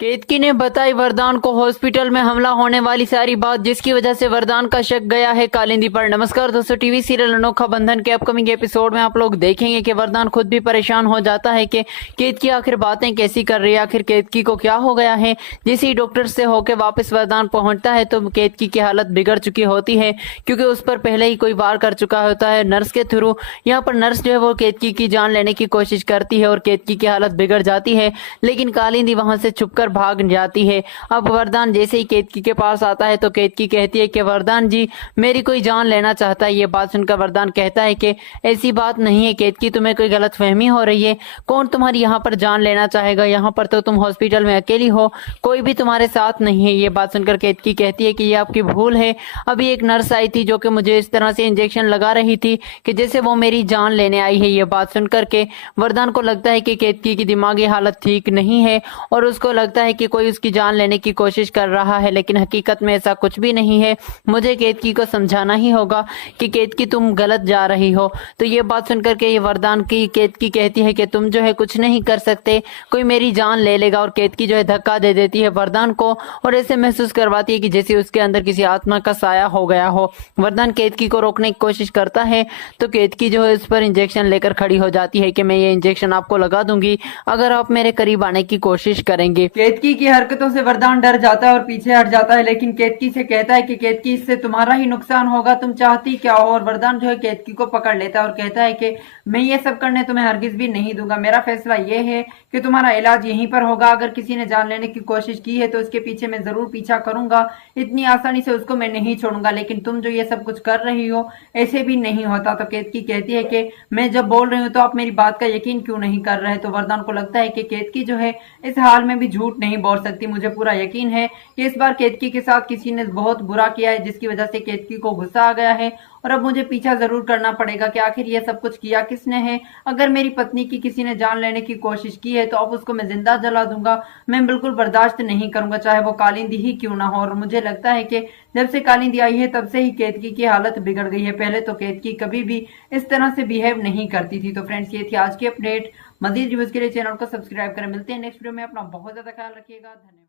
केतकी ने बताई वरदान को हॉस्पिटल में हमला होने वाली सारी बात, जिसकी वजह से वरदान का शक गया है कालिंदी पर। नमस्कार दोस्तों, टीवी सीरियल अनोखा बंधन के अपकमिंग एपिसोड में आप लोग देखेंगे कि वरदान खुद भी परेशान हो जाता है कि केतकी आखिर बातें कैसी कर रही है, आखिर केतकी को क्या हो गया है। जिस ही डॉक्टर से होकर वापस वरदान पहुंचता है तो केतकी की हालत बिगड़ चुकी होती है, क्योंकि उस पर पहले ही कोई वार कर चुका होता है नर्स के थ्रू। यहाँ पर नर्स जो है वो केतकी की जान लेने की कोशिश करती है और केतकी की हालत बिगड़ जाती है, लेकिन कालिंदी वहां से छुपकर भाग जाती है। अब वरदान जैसे ही केतकी के पास आता है तो केतकी कहती है कि वरदान जी, मेरी कोई जान लेना चाहता है। ये बात सुनकर वरदान कहता है कि ऐसी बात नहीं है केतकी, तुम्हें कोई गलतफहमी हो रही है। कौन तुम्हारी यहाँ पर जान लेना चाहेगा? यहाँ पर तो तुम हॉस्पिटल में अकेली हो, कोई भी तुम्हारे साथ नहीं है। ये बात सुनकर केतकी कहती है कि ये आपकी भूल है। अभी एक नर्स आई थी जो कि मुझे इस तरह से इंजेक्शन लगा रही थी कि जैसे वो मेरी जान लेने आई है। ये बात सुनकर के वरदान को लगता है कि केतकी की दिमागी हालत ठीक नहीं है और उसको लगता है कि कोई उसकी जान लेने की कोशिश कर रहा है, लेकिन हकीकत में ऐसा कुछ भी नहीं है। मुझे केतकी को समझाना ही होगा कि केतकी तुम गलत जा रही हो। तो ये बात सुनकर के ये वरदान की केतकी कहती है कि तुम जो है कुछ नहीं कर सकते, कोई मेरी जान ले लेगा। और केतकी जो है धक्का दे देती है वरदान को और ऐसे महसूस करवाती है कि जैसे उसके अंदर किसी आत्मा का साया हो गया हो। वरदान केतकी को रोकने की कोशिश करता है तो केतकी जो है उस पर इंजेक्शन लेकर खड़ी हो जाती है कि मैं ये इंजेक्शन आपको लगा दूंगी अगर आप मेरे करीब आने की कोशिश करेंगे। केतकी की हरकतों से वरदान डर जाता है और पीछे हट जाता है, लेकिन केतकी से कहता है कि केतकी, इससे तुम्हारा ही नुकसान होगा, तुम चाहती क्या हो। और वरदान जो है केतकी को पकड़ लेता है और कहता है कि मैं ये सब करने तुम्हें हरगिज भी नहीं दूंगा। मेरा फैसला ये है कि तुम्हारा इलाज यहीं पर होगा। अगर किसी ने जान लेने की कोशिश की है तो उसके पीछे मैं जरूर पीछा करूंगा, इतनी आसानी से उसको मैं नहीं छोड़ूंगा। लेकिन तुम जो ये सब कुछ कर रही हो ऐसे भी नहीं होता। तो केतकी कहती है कि मैं जब बोल रही हूँ तो आप मेरी बात का यकीन क्यों नहीं कर रहे। तो वरदान को लगता है कि केतकी जो है इस हाल में भी झूठ नहीं बोल सकती। मुझे पूरा यकीन है कि इस बार केतकी के साथ किसी ने बहुत बुरा किया है, जिसकी वजह से केतकी को गुस्सा आ गया है और अब मुझे पीछा जरूर करना पड़ेगा कि आखिर ये सब कुछ किया किसने है। अगर मेरी पत्नी की किसी ने जान लेने की कोशिश की है तो अब उसको मैं जिंदा जला दूंगा। मैं बिल्कुल बर्दाश्त नहीं करूंगा, चाहे वो कालिंदी ही क्यों ना हो। और मुझे लगता है कि जब से कालिंदी आई है तब से ही केतकी की हालत बिगड़ गई है। पहले तो केतकी कभी भी इस तरह से बिहेव नहीं करती थी। तो फ्रेंड्स, ये थी आज की अपडेट। मजीद रिव्यूज के लिए चैनल को सब्सक्राइब करें। मिलते हैं नेक्स्ट वीडियो में। अपना बहुत ज्यादा ख्याल रखिएगा। धन्यवाद।